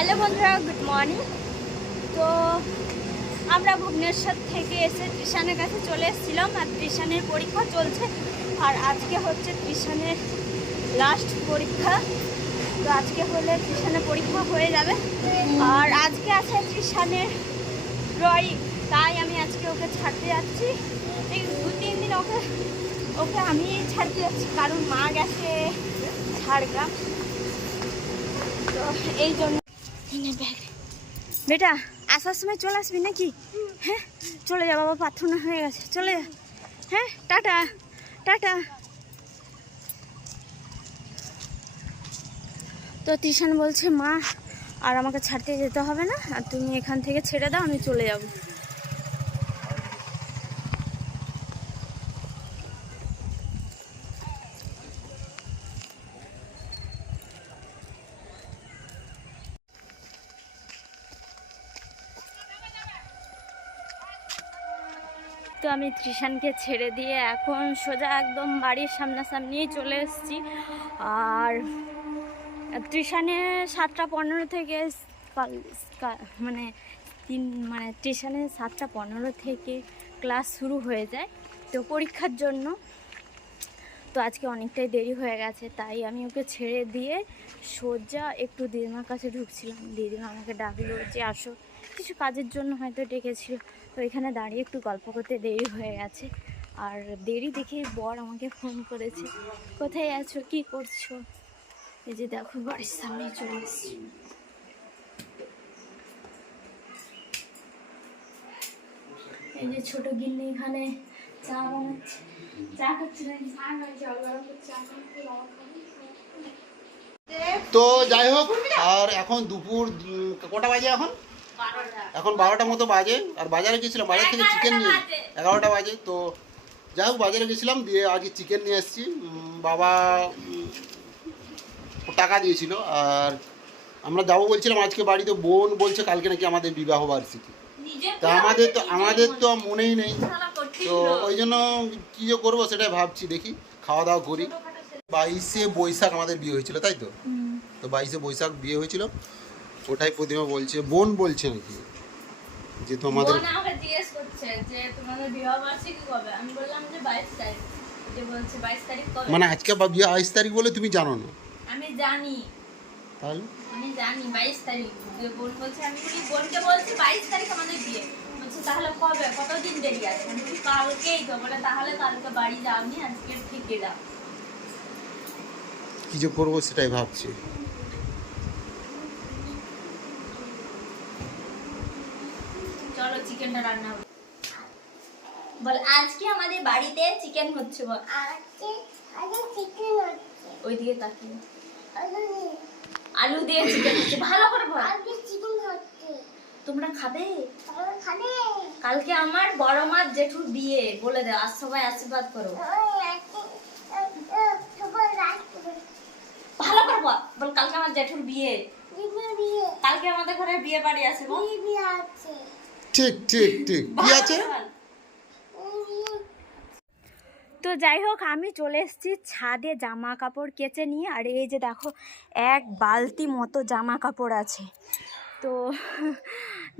Hello বন্ধুরা, good morning. তো আমরা ভুবনেশ্বর থেকে এসে ত্রিশানের কাছে চলে এসেছিলাম আর ত্রিশানের পরীক্ষা চলছে। আর আজকে হচ্ছে ত্রিশানের লাস্ট পরীক্ষা। তো আজকে হলে ত্রিশানের পরীক্ষা হয়ে যাবে। আর আজকে আছে ত্রিশানের ড্রয়িং তাই আমি আজকে ওকে ছাড়তে যাচ্ছি। এই দু তিন দিন ওকে ওকে আমি ছাড়তে যাচ্ছি, কারণ মা গেছে ঝাড়গ্রাম। তো এই জন্য বেটা, আসার সময় চলে আসবি নাকি? হ্যাঁ? চলে যা, বাবা, প্রার্থনা হয়ে গেছে। চলে যা। হ্যাঁ? টাটা। টাটা। তো তিশান বলছে, মা, আর আমাকে ছাড়তে যেতে হবে না। আর তুমি এখান থেকে ছেড়ে দাও, আমি চলে যাব। তো আমি ত্রিশানকে ছেড়ে দিয়ে এখন সোজা একদম বাড়ির সামনাসামনিই চলে এসেছি। আর ত্রিশানে সাতটা পনেরো থেকে মানে তিন মানে ত্রিশানে সাতটা পনেরো থেকে ক্লাস শুরু হয়ে যায় তো পরীক্ষার জন্য। তো আজকে অনেকটাই দেরি হয়ে গেছে, তাই আমি ওকে ছেড়ে দিয়ে সোজা একটু দিদিমার কাছে ঢুকছিলাম। দিদিমা আমাকে ডাকলো যে, আসো। কিছু কাজের জন্য হয়তো ডেকেছিল। তো এখানে দাঁড়িয়ে একটু গল্প করতে দেরি হয়ে গেছে। আর দেরি দেখে বর আমাকে ফোন করেছে। কোথায় আছো? কি করছ? এই যে দেখো, বাড়ির সামনে চলে এই যে ছোট গিন্নি এখানে চা বানাচ্ছে। চা খাচ্ছে তো যাই হোক, আর এখন দুপুর, কটা বাজে এখন? এখন বারোটা মতো বাজে আর বাজারে গেছিলাম বাজার থেকে চিকেন নিয়ে। এগারোটা বাজে তো যাই হোক বাজারে গেছিলাম দিয়ে আজকে চিকেন নিয়ে এসেছি। বাবা টাকা দিয়েছিল আর আমরা যাব বলছিলাম আজকে বাড়িতে বোন বলছে কালকে নাকি আমাদের বিবাহ বার্ষিকী। তা আমাদের তো আমাদের তো মনেই নেই। তো ওই জন্য কী যে করব সেটাই ভাবছি দেখি খাওয়া দাওয়া করি। বাইশে বৈশাখ আমাদের বিয়ে হয়েছিল তাই তো? তো বাইশে বৈশাখ বিয়ে হয়েছিল। ওটাই প্রতিমা বলছে বোন বলছে নাকি? যে তোমাদের বোন আমাকে জিজ্ঞেস করছে যে তোমাদের বিবাহ বার্ষিকী কবে? আমি বললাম যে বাইশ তারিখ। যে বলছে বাইশ তারিখ কবে? মানে আজকে বা বিয়ে বাইশ তারিখ বলে তুমি জানো না? আমি জানি। তাহলে? আমি জানি বাইশ তারিখ। দিয়ে বোন বলছে আমি বলি বোনকে বলছি বাইশ তারিখ আমাদের বিয়ে। বলছে তাহলে কবে? কতদিন দেরি আছে? আমি বলি কালকেই তো। বলে তাহলে কালকে বাড়ি যাওনি আজকে থেকে দাও। কি যে করব সেটাই ভাবছি। চলো চিকেনটা রান্না হবে। বল আজকে আমাদের বাড়িতে চিকেন হচ্ছে বল। আজকে আজকে চিকেন হচ্ছে। ওইদিকে তাকিয়ে। আলু দিয়ে। চিকেন হচ্ছে ভালো করে বল। আজকে চিকেন হচ্ছে। তোমরা খাবে? খাবে? কালকে আমার বড় মার জেঠুর বিয়ে বলে দাও আর সবাই আশীর্বাদ করো। ভালো করে বল বল কালকে আমার জেঠুর বিয়ে। বিয়ে। কালকে আমাদের ঘরে বিয়ে বাড়ি আছে বল। বিয়ে আছে। ঠিক ঠিক ঠিক। কি আছে? তো যাই হোক, আমি চলে এসেছি ছাদে জামা কাপড় কেচে নিয়ে, আর এই যে দেখো, এক বালতি মতো জামা কাপড় আছে। তো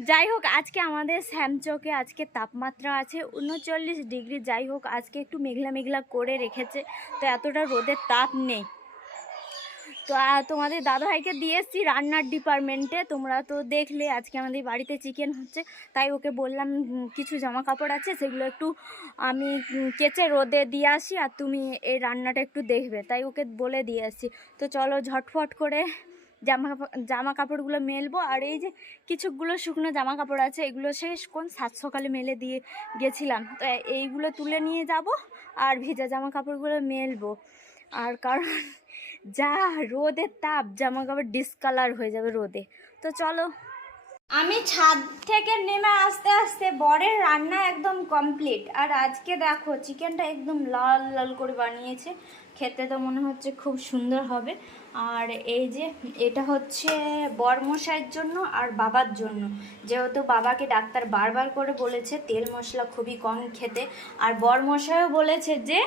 যাই হোক, আজকে আমাদের শ্যামচকে আজকে তাপমাত্রা আছে উনচল্লিশ ডিগ্রি। যাই হোক, আজকে একটু মেঘলা মেঘলা করে রেখেছে, তো এতটা রোদের তাপ নেই। তো তোমাদের দাদাভাইকে দিয়ে এসেছি রান্নার ডিপার্টমেন্টে তোমরা তো দেখলে, আজকে আমাদের বাড়িতে চিকেন হচ্ছে। তাই ওকে বললাম কিছু জামা কাপড় আছে, সেগুলো একটু আমি কেচে রোদে দিয়ে আসি আর তুমি এই রান্নাটা একটু দেখবে। তাই ওকে বলে দিয়ে আসি। তো চলো ঝটফট করে জামা জামা কাপড়গুলো মেলবো। আর এই যে কিছুগুলো শুকনো জামা কাপড় আছে, এগুলো শেষ কোন সাত সকালে মেলে দিয়ে গেছিলাম। তো এইগুলো তুলে নিয়ে যাব আর ভেজা জামা কাপড়গুলো মেলবো। আর কারণ যা রোদের তাপ জামা কাপড় ডিসকালার হয়ে যাবে রোদে। তো চলো। আমি ছাদ থেকে নেমে আস্তে আস্তে বরের রান্না একদম কমপ্লিট আর আজকে দেখো চিকেনটা একদম লাল লাল করে বানিয়েছে। খেতে তো মনে হচ্ছে খুব সুন্দর হবে। আর এই যে, এটা হচ্ছে বরমশাইয়ের জন্য আর বাবার জন্য। যেহেতু বাবাকে ডাক্তার বারবার করে বলেছে, তেল মশলা খুবই কম খেতে। আর বরমশাইও বলেছে যে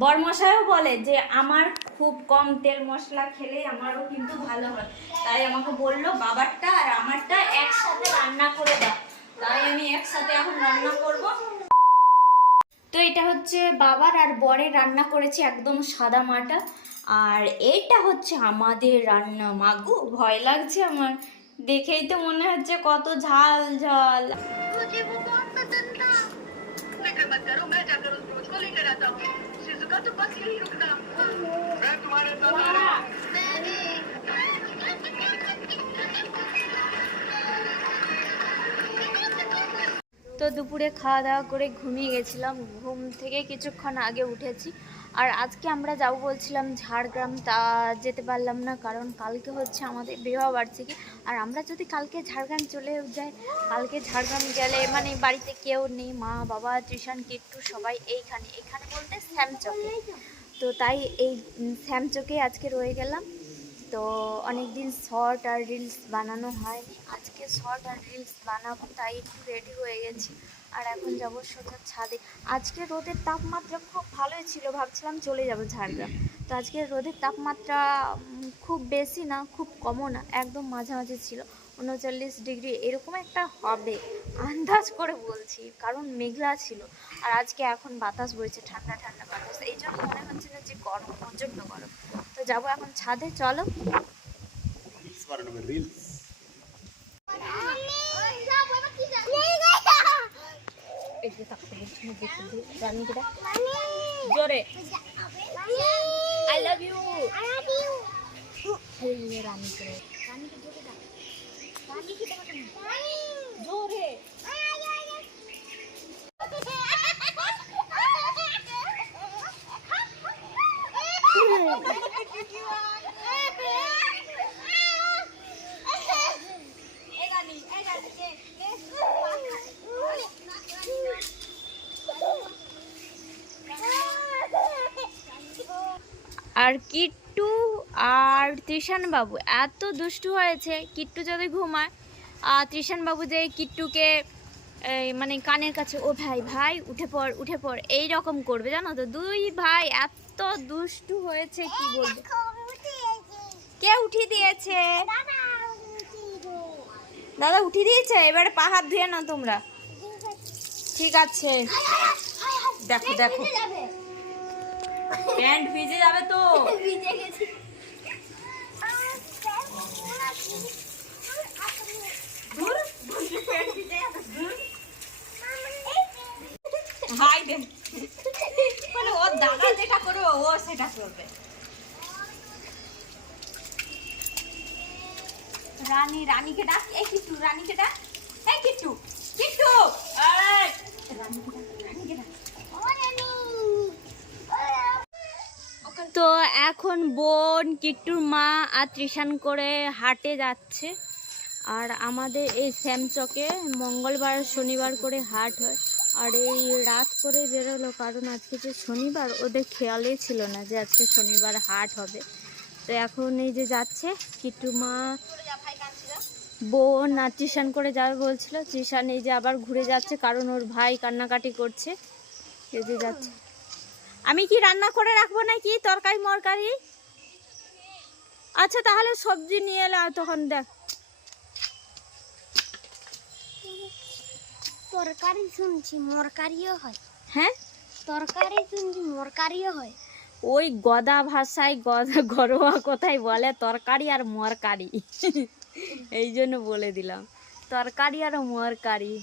বরমশাইও বলে যে আমার খুব কম তেল মশলা খেলে আমারও কিন্তু ভালো হয় তাই আমাকে বললো বাবারটা আর আমারটা একসাথে রান্না করে দাও তাই আমি একসাথে এখন রান্না করব তো এটা হচ্ছে বাবার আর বরের রান্না করেছি একদম সাদা মাটা আর এটা হচ্ছে আমাদের রান্না মাগু ভয় লাগছে আমার দেখেই তো মনে হচ্ছে কত ঝাল ঝাল मुझे वो बहुत पसंद था फिक्र मत करो मैं जाकर उस रोज को लेकर आता हूँ शिजुका तो बस यही रुकना मैं तुम्हारे साथ आ रहा हूँ তো দুপুরে খাওয়া দাওয়া করে ঘুমিয়ে গেছিলাম ঘুম থেকে কিছুক্ষণ আগে উঠেছি আর আজকে আমরা যাব বলছিলাম ঝাড়গ্রাম, তা যেতে পারলাম না কারণ কালকে হচ্ছে আমাদের বিবাহ বার্ষিকী আর আমরা যদি কালকে ঝাড়গ্রাম চলে যাই, কালকে ঝাড়গ্রাম গেলে মানে বাড়িতে কেউ নেই, মা, বাবা, ত্রিশান, কিট্টু সবাই এইখানে। এখানে বলতে শ্যামচকে তো তাই এই শ্যামচকে আজকে রয়ে গেলাম। তো অনেক দিন শর্ট আর রিলস বানানো হয়নি আজকে শর্ট আর রিলস বানাবো, তাই একটু রেডি হয়ে গেছি। আর এখন যাব সোজা ছাদে। আজকে রোদের তাপমাত্রা খুব ভালোই ছিল, ভাবছিলাম চলে যাব ঝাড়গ্রাম। তো আজকে রোদের তাপমাত্রা খুব বেশি না, খুব কমও না, একদম মাঝামাঝি ছিল। উনচল্লিশ ডিগ্রি, এরকম একটা হবে, আন্দাজ করে বলছি, কারণ মেঘলা ছিল। আর আজকে এখন বাতাস বইছে, ঠান্ডা ঠান্ডা বাতাস। এই জন্য মনে হচ্ছে না যে গরম, প্রচণ্ড গরম। যাব এখন ছাদে, চলো। জোরে। আই লাভ ইউ রানীকে ডাক। রানীকে জোরে ডাক রানীকে ডাক না। জোরে এই রানী এই রানী কে আর কিট্টু আর ত্রিশান বাবু এত দুষ্টু হয়েছে কিট্টু যদি ঘুমায় আর ত্রিশান বাবু যে কিট্টুকে মানে কানের কাছে ও ভাই ভাই উঠে পড় উঠে পড় এই রকম করবে জানো তো? দুই ভাই এত দুষ্টু হয়েছে কি বলব? কে উঠিয়ে দিয়েছে? দাদা উঠিয়ে দিয়েছে? এবারে পা হাত ধুয়ে নাও তোমরা। ঠিক আছে। দেখো দেখো। প্যান্ট ভিজে যাবে তো। হাই দে মানে ওর দাদা যেটা করবে ও সেটা করবে। রানী রানীকে ডাক। এই কিট্টু রানীকে ডাক। এই কিট্টু কিট্টু এই রানীকে ডাক রানীকে ডাক তো এখন বোন, কিট্টুর মা আর ত্রিশান করে হাটে যাচ্ছে। আর আমাদের এই শ্যামচকে মঙ্গলবার, শনিবার করে হাট হয়। আর এই রাত করে বেরোলো, কারণ আজকে যে শনিবার, ওদের খেয়ালই ছিল না যে আজকে শনিবার হাট হবে। তো এখন এই যে যাচ্ছে, কিট্টু মা, বোন আর টিউশন করে যাবে বলছিল। টিউশন এই যে আবার ঘুরে যাচ্ছে, কারণ ওর ভাই কান্নাকাটি করছে। এই যে যাচ্ছে। আমি কি রান্না করে রাখব নাকি? তরকারি মরকারি? আচ্ছা তাহলে সবজি নিয়ে এলে তখন দেখ। তরকারি শুনছি মরকারিও হয়। হ্যাঁ? তরকারি শুনছি মরকারিও হয়। ওই গদা ভাষায় গদা ঘরোয়া কথাই বলে তরকারি আর মরকারি। এই জন্য বলে দিলাম। তরকারি আর মরকারি।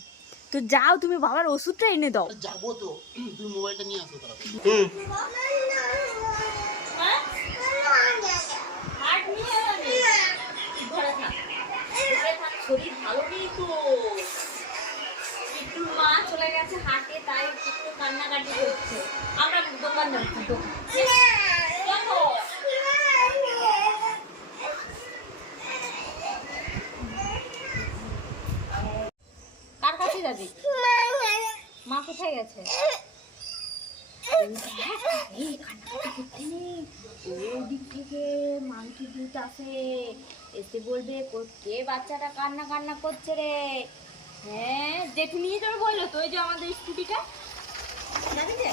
তো যাও তুমি বাবার ওষুধটা এনে দাও। যাব তো। তুমি মোবাইলটা নিয়ে আসো শরীর ভালো নেই তো। একটু মা চলে গেছে হাটে তাই একটু কান্নাকাটি করছে। আমরা দোকান যাচ্ছি দোকান চলো। কার কাছে যাবি মা কোথায় গেছে? এই দেখ, এই কান্নাকাটি করতে নেই ওই দিক থেকে মাংকি দুধ আসে এসে বলবে কে বাচ্চাটা কান্না কান্না করছে রে? হ্যাঁ জেঠু নিয়ে যাবে বলল তো ওই যে আমাদের স্কুটিটা। যাবি যে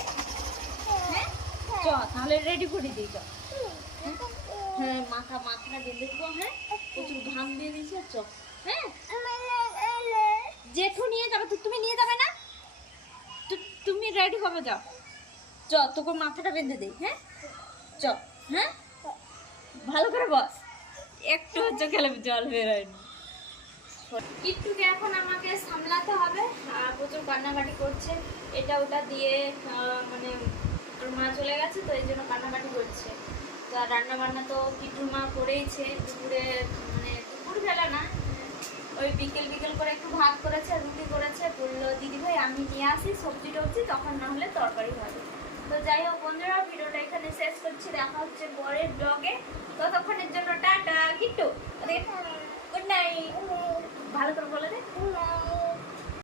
চ তাহলে রেডি করে দিই চ। হ্যাঁ মাথা মাথাটা বেঁধে দেবো হ্যাঁ প্রচুর ঘাম দিয়ে দিয়েছে চ। হ্যাঁ? জেঠু নিয়ে যাবে, তো তুমি নিয়ে যাবে না? তুমি রেডি হবে, যাও। চ, তোকে মাথাটা বেঁধে দেই হ্যাঁ? চ হ্যাঁ? ভালো করে বস। একটু হচ্ছে খেলে জল বেরোয়নি কিট্টুকে এখন আমাকে সামলাতে হবে, আর প্রচুর কান্নাকাটি করছে। এটা ওটা দিয়ে মানে ওর মা চলে গেছে, তো এই জন্য কান্নাকাটি করছে। তো রান্না বান্না তো কিট্টুর মা করেইছে, দুপুরে মানে দুপুরবেলা না ওই বিকেল বিকেল করে একটু ভাত করেছে, রুটি করেছে, বলল, দিদি ভাই, আমি নিয়ে আসি, সবজি টবজি, তখন না হলে তরকারি হবে। তো যাই হোক বন্ধুরা, ভিডিওটা এখানে শেষ করছি। দেখা হচ্ছে পরের ব্লগে ততক্ষণের জন্য টাটা, কিট্টু। Good night. ভালো করে বলে দে। No.